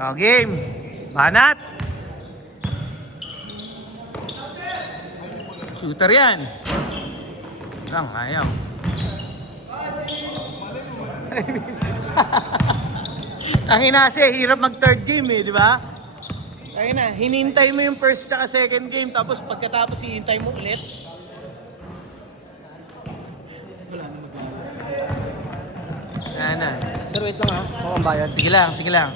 Oh, game. Banat. Shooter yan. Lang, ayaw. Tangin na kasi, hirap mag third game eh, di ba? Tangin na, hinintay mo yung first tsaka second game, tapos pagkatapos hihintay mo ulit. Na. Pero wait lang ha, mukhang bayad. Sige lang, sige lang.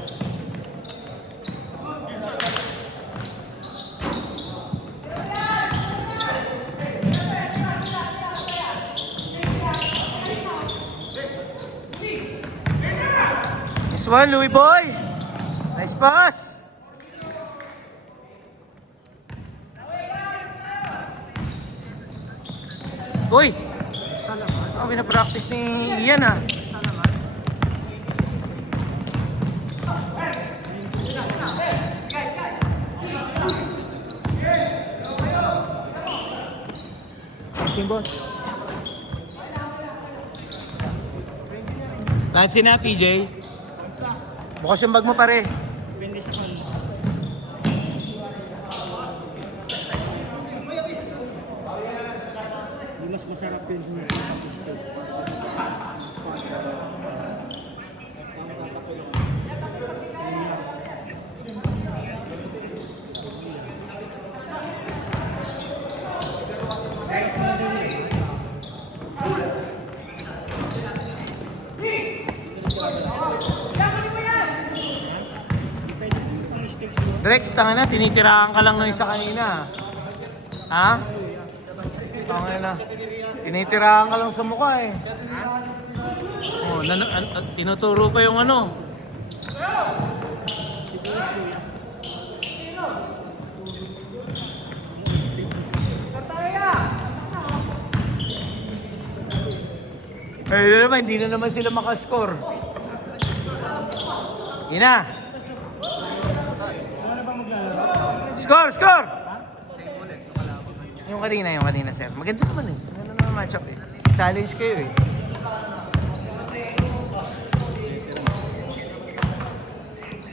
Nice one, Louie boy. Nice pass. Uy! Ang pinapractice ni Ian ah. Team boss. Lansi na, PJ. Bukas yung bag mo pare. Depende sa kanya. Di mas masarap yun kung nagpapapistol. Drex, tanga na, tinitirahan ka lang ng isa kanina. Ha? Tanga na. Tinitirahan ka lang sa mukha eh. Oh, tinuturo pa yung ano. Ay, hindi na naman sila makascore. Ina. Score, score! Yung kanina sir. Maganda naman eh. Maganda naman matchup eh. Challenge kayo eh.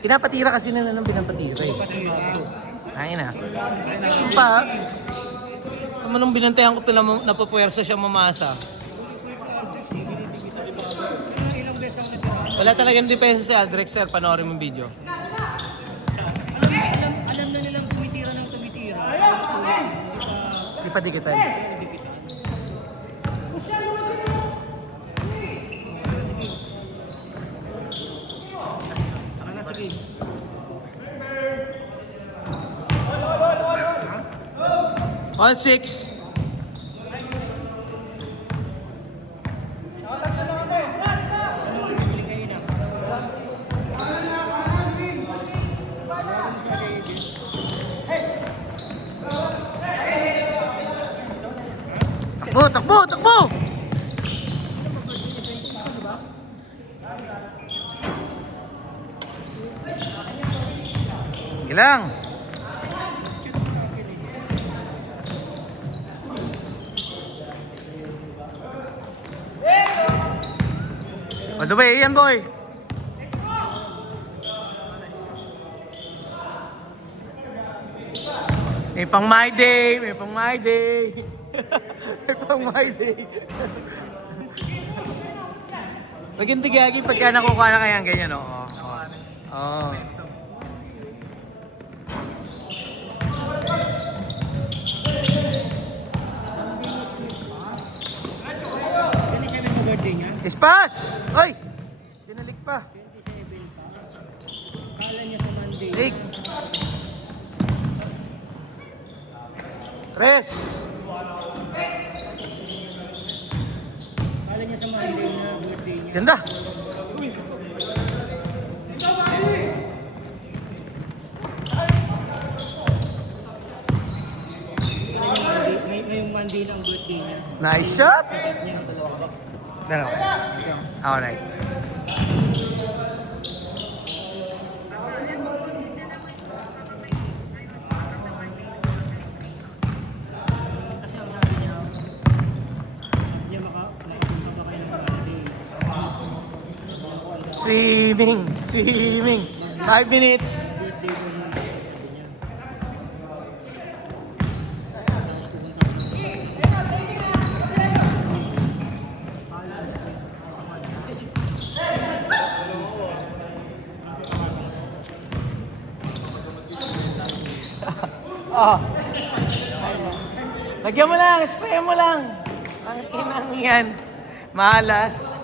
Pinapatira kasi nila ng pinapatira eh. Ay na. Pa, naman nung binantayan ko napapuwersa siya mamasa. Wala talagang depensa si Aldrex sir. Panoorin mo yung video. Alam na nilang tumitira ng tumitira. Di pa dikitan. Saka na, sige. All six. Takbo, takbo, takbo! Sige lang. All the way, yan boy. May pang my day, may pang my day. May pang my day. Maging tigagi pagka nakukuha na kayang ganyan, oo. Oo. Ispas! Oy! Dinalik pa. 27 pa. Kala niya sa Monday. Lig. Tres. Kala niya sa Monday na birthday niya. Ganda. Ngayong Monday na ang birthday niya. Nice shot. Niya ang dalawa ka. Dalawa. Alright. Kasi ang sabi niya, hindi makapunta ba kayo ng Monday. Swimming. Swimming. 5 minutes. Birthday ko yung sabi niya. Oh. Lagyan mo lang, spray mo lang. Ang inang yan. Malas.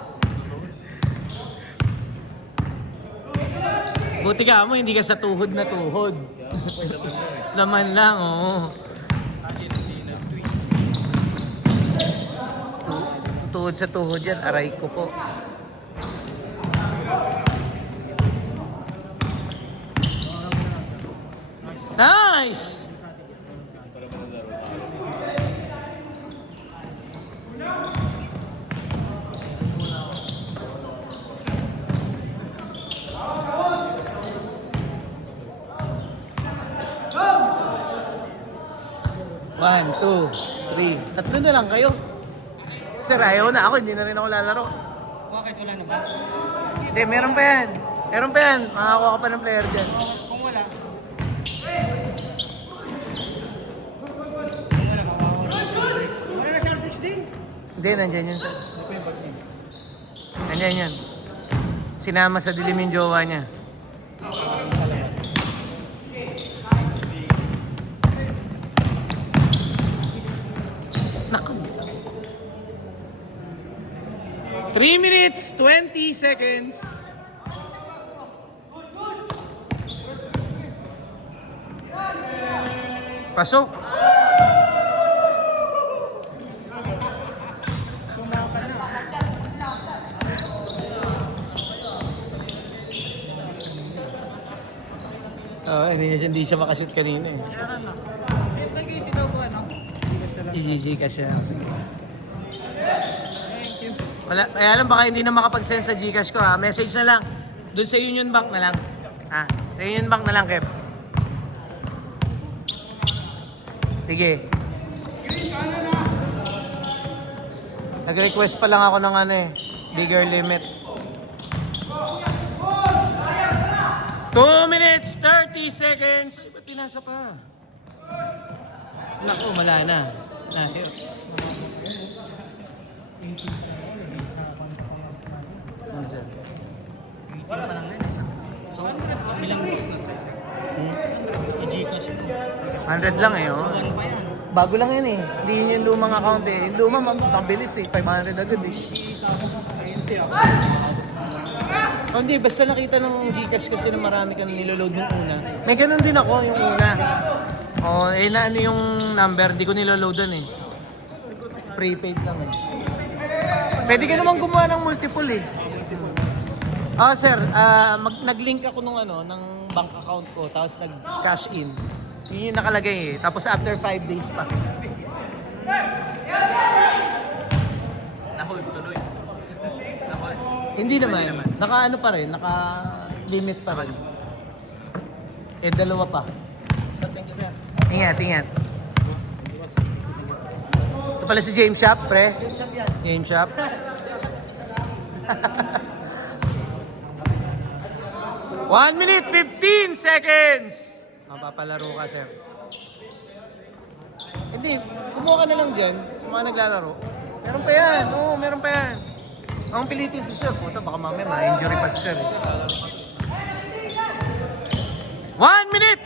Buti ka mo, hindi ka sa tuhod na tuhod. Laman lang, oo. Tuhod sa tuhod yan, aray ko po. Nice! One, two, three. Tatlo na lang kayo. Sir, ayaw na ako. Hindi na rin ako lalaro. Bakit wala na ba? Hindi, meron pa yan. Meron pa yan. Makakuha ka pa ng player dyan. Kung wala. Wala na siyang fix din. Hindi, nandyan yun. Sir. Nandyan yun. Sinama sa dilim yung jowa niya. Naku. 3 minutes, 20 seconds. Pasok. Hindi siya makashoot kanina eh. I-GG ka siya. Sige. Wala, kaya alam baka hindi na makapag-send sa Gcash ko ha. Message na lang. Doon sa Union Bank na lang. Ha? Sa Union Bank na lang, Kev. Sige. Nag-request pa lang ako ng ano eh. Bigger limit. 2 minutes, 30 seconds. Ay, ba't pinasa pa? Naku, wala na. Yun. Wala pa lang na. So, bilang box na size? I-Gcash mo. 100 lang eh, So, oh. ano pa yan? Bago lang yun eh. Hindi yun yung lumang account eh. Yung lumang mabilis eh. 500 agad eh. Isama ko pa 20 ako. Oh, hindi, basta nakita ng Gcash kasi na marami kang niloload nung una. May ganun din ako yung una. Oh, eh na ano yung number, di ko niloloadan eh. Prepaid lang eh. Pwede ka naman gumawa ng multiple eh. Ah, sir, nag-link ako nung ano, ng bank account ko, tapos nag-cash in. Yun yung nakalagay eh. Tapos after 5 days pa. Nahold tuloy. Hindi naman. Naka ano pa rin, naka-limit pa rin. Eh, dalawa pa. Thank you, sir. Ingat, ingat. Ito pala si James Shop, pre. James Shop. One minute, 15 seconds. Mapapalaro ka, sir. Hindi, kumuha ka na lang dyan sa mga naglalaro. Meron pa yan, oo, meron pa yan. Ang pilitin si sir, puta, baka mamaya ma-injury pa si sir. 1 minute!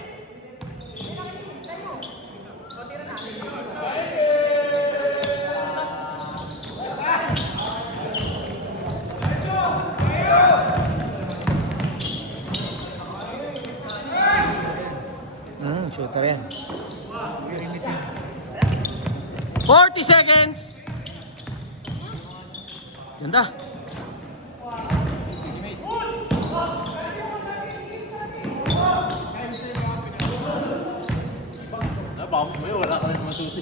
Shooter yan. 40 seconds! Ganda. Baka mamaya wala ka rin masusi.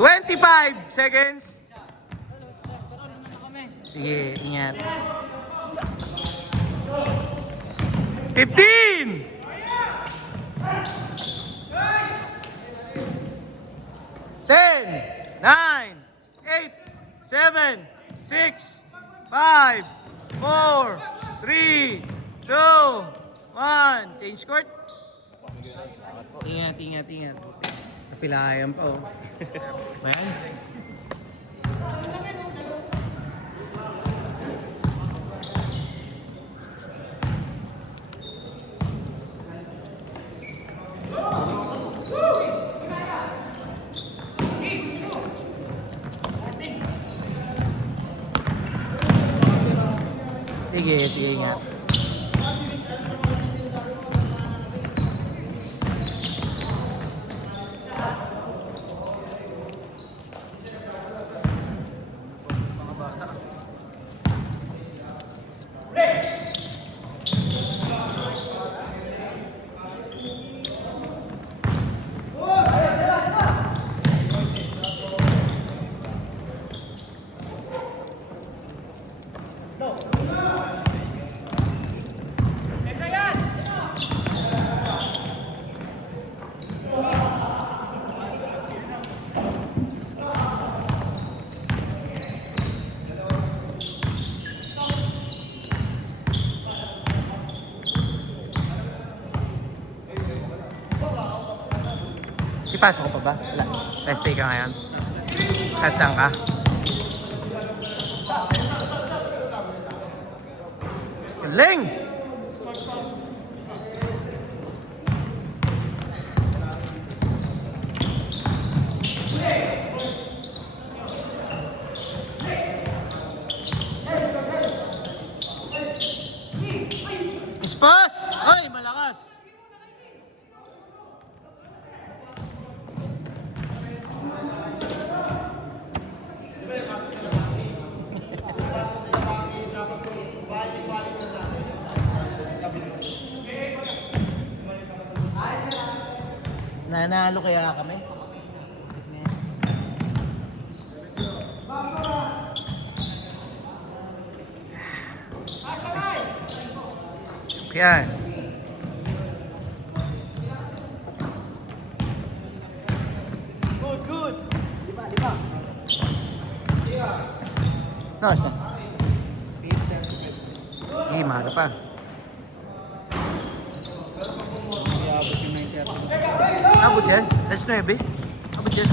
25 seconds. Sige, ingat. 15! 10, 9, 8, 7, 6, 5, 4, 3, 2, One, change court. Ingat, ingat, ingat. Napilayan pa oh. Ayan. Sige, sige, ingat. Ipasok ko pa ba? Wala. Last day ka ngayon. At saan ka? Galing! Ispas! Ay, malakas! Nanalo kaya kami? Yan. Good, good. Lima. Nasa? Hindi, maaga pa. Abot yan. Alas 9. Abot yan.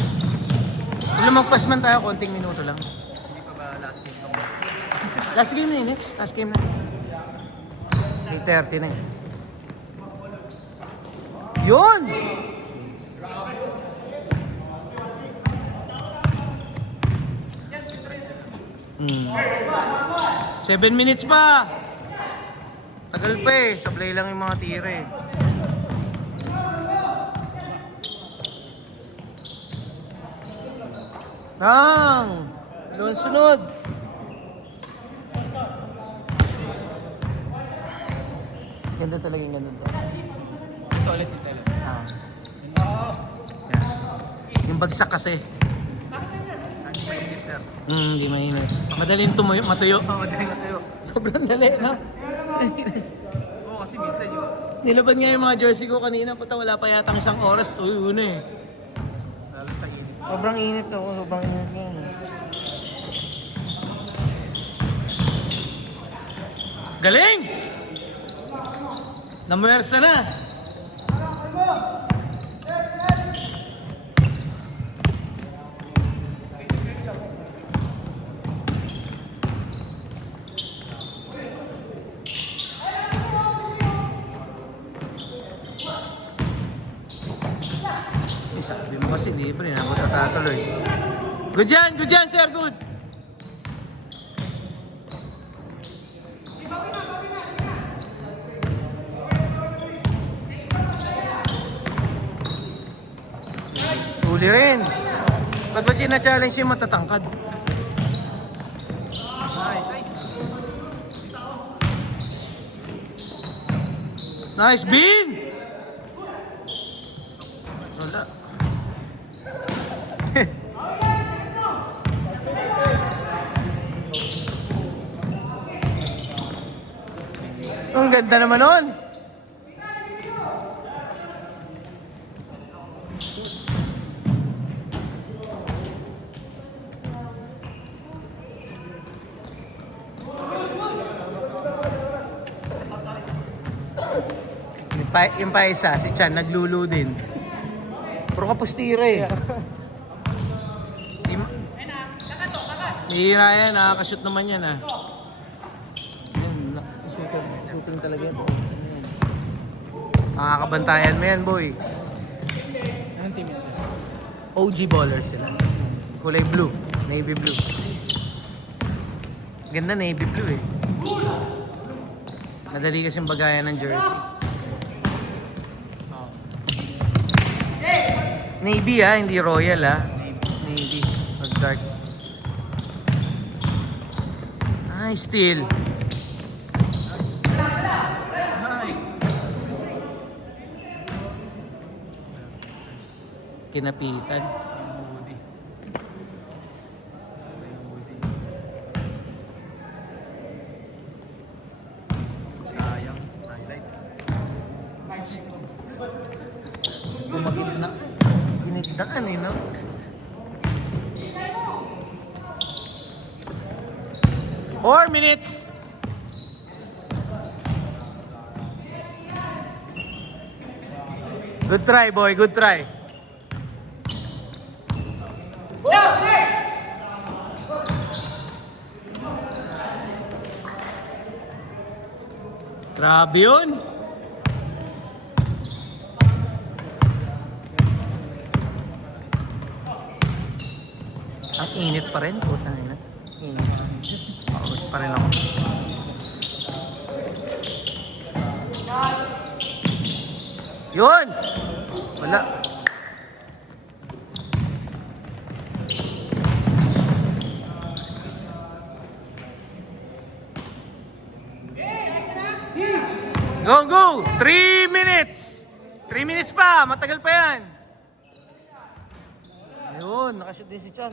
Kung lumagpas man tayo, konting minuto lang. Hindi pa ba last game ng Last game na yun, Next. Last game na. 8:30 na yun. Yun! Hmm. 7 minutes pa! Tagal pa eh. Sablay lang yung mga tira eh. Bang! Sunod! Ganda talaga yung ganun to. Ito ulit yung tele. Yan. Yung bagsak kasi. Hindi mainit, sir. Hindi mainit. Madaling tumuyo, matuyo. Oo, madaling matuyo. Sobrang dali, no? Oo, kasi minsan yung... Nilabad nga yung mga jersey ko kanina. Puta, wala pa yatang isang oras. Tuyo na eh. Lalo sa init. Sobrang init ako. Sobrang init nga. Galing! Namuwersa na. Sabi mo kasi libre na ako tatatuloy. Good yan, sir, good. Huli rin. Ba't ba china-challenge yung matatangkad? Nice, nice. Nice bean! Wala. Ang ganda naman nun. Yung pa isa, si Chan, naglulo din. Puro kapustira eh. Hihira yan, nakakashoot naman yan ah. Yun, shooting talaga ito. Makakabantayan mo yan, boy. Anong team ito? OG ballers sila. Kulay blue, navy blue. Ganda navy blue eh. Madali kasing bagayan ng jersey. Navy ah, hindi royal ah. Navy. Mas dark. Ay, still. Nice. Kinapitan. Woody. Sayang. Highlights. Gumagitna. Ginigdaan eh, no? Four minutes. Good try, boy. Good try. Grabe yun. Ang init pa rin. Putang ina. Paus pa rin ako. Yun! Wala. Go, go! 3 minutes! 3 minutes pa! Matagal pa yan! Ayun, nakashoot din si Chan.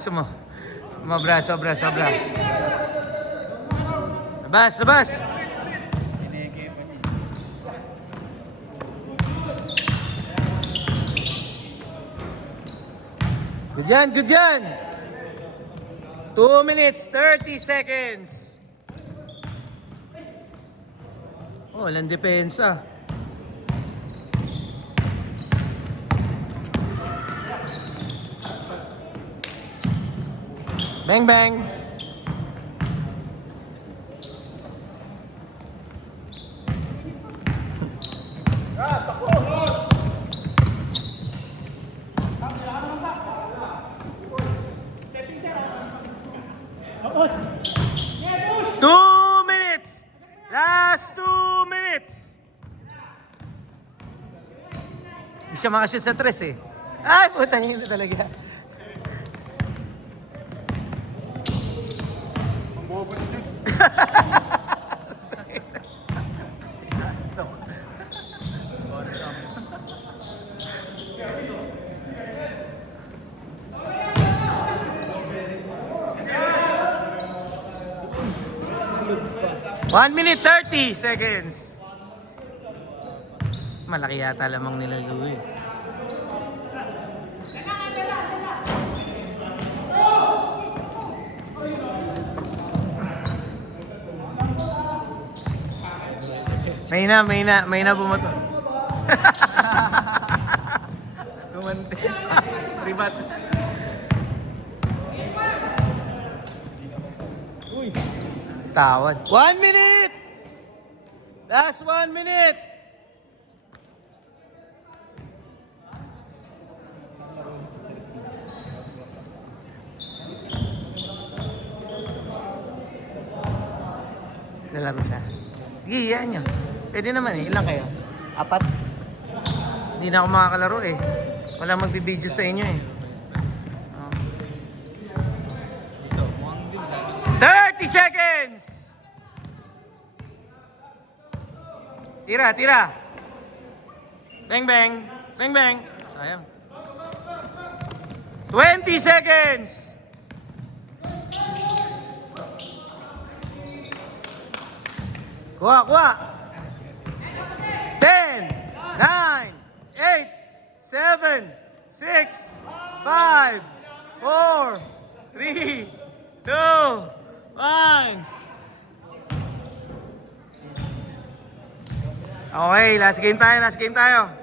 Sumo. Sobra, sobra, sobra. Labas, labas! Good yan, good yan! 2 minutes, 30 seconds. Oh, walang depensa. Bang, bang. Tapos! 2 minutes. Last 2 minutes. Hindi siya makashoot sa tres eh. Ay, putang ina talaga. One minute 30 seconds. Malaki yata lamang nila Louie. May na bumoto. Kumante. Ribat. Uy! Tawad. 1 minute! Last 1 minute! Lalaro ka. Sige, yan nyo. Pwede naman eh. Ilan kayo? 4? Hindi na ako makakalaro eh. Walang magbibideo sa inyo eh. Oh. Dito, mukhang din lagi. 30 seconds! Tira, tira! Bang, bang! Bang, bang! Sayang. 20 seconds! Kuha, kuha! 10, 9, 8, 7, 6, 5, 4, 3, 2, Okay, last game tayo, last game tayo.